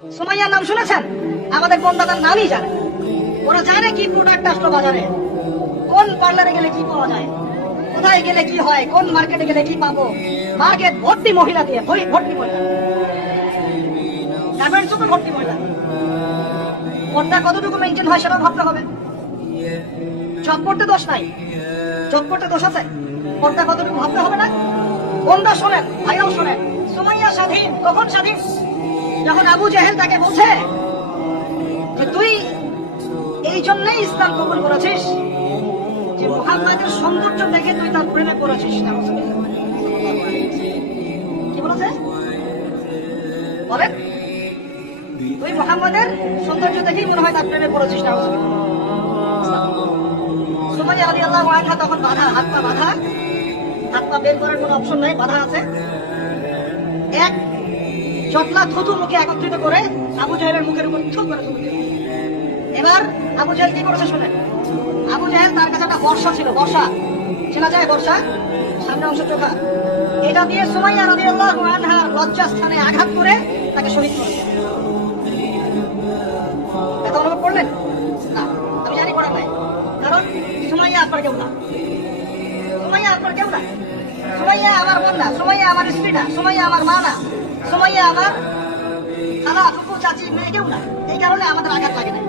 সুমাইয়ার নাম শুনেছেন? আমাদের কোন দাদার নামই জানে ওরা জানে কি প্রোডাক্ট আসলো বাজারে। কোন পার্লারে গেলে কি পাওয়া যায়? কোথায় গেলে কি হয়? কোন মার্কেটে গেলে কি পাবো? মার্কেট ভর্তি মহিলা দিয়ে, ভর্তি মহিলা ভর্তি মহিলা পর্দা কতটুকু মেনটেন হয় সেটাও ভাবতে হবে। জব করতে দোষ নাই। জব করতে দোষ আছে। পর্দা কতটুকু ভাবতে হবে না? বন্ধা শোনেন ভাইরাও শোনেন। সুমাইয়া স্বাধীন, কখন স্বাধীন? যখন আবু জেহেল তাকে বলছে যে তুই এই জন্যই ইসলাম কবুল করেছিস যে মোহাম্মদের সৌন্দর্য দেখে তুই তার প্রেমে পড়েছিস কি বলেছে? বলেন। তুই মোহাম্মদের সৌন্দর্য দেখেই মনে হয় তার প্রেমে পড়েছিস না সুমাইয়া আলী আল্লাহ আনহা তখন বাধা, হাত পা বাধা। হাত পা বের করার কোনো অপশন নাই, বাধা আছে। এক চটলা থুতু মুখে একত্রিত করে আবু জাহেলের মুখের উপর থু করে থুতু এবার আবু জাহেল কি করেছে শুনে আবু জাহেল তার কাছে একটা বর্ষা ছিল, বর্ষা। চেনা যায় বর্ষা? সামনে অংশ চোখা। এটা দিয়ে সুমাইয়া আল্লাহ আনহার লজ্জা স্থানে আঘাত করে তাকে শহীদ করেছে। এটা অনুভব করলেন? না, আমি জানি করা নাই। কারণ সুমাইয়া আপনার কেউ না। সুমাইয়া আপনার কেউ না। সুমাইয়া আমার বোন না সুমাইয়া আমার স্ত্রী না, সুমাইয়া আমার মা না। সুমাইয়া আমার খালা ফুপু চাচি মেয়ে কেউ না এই কারণে আমাদের আঘাত লাগে না।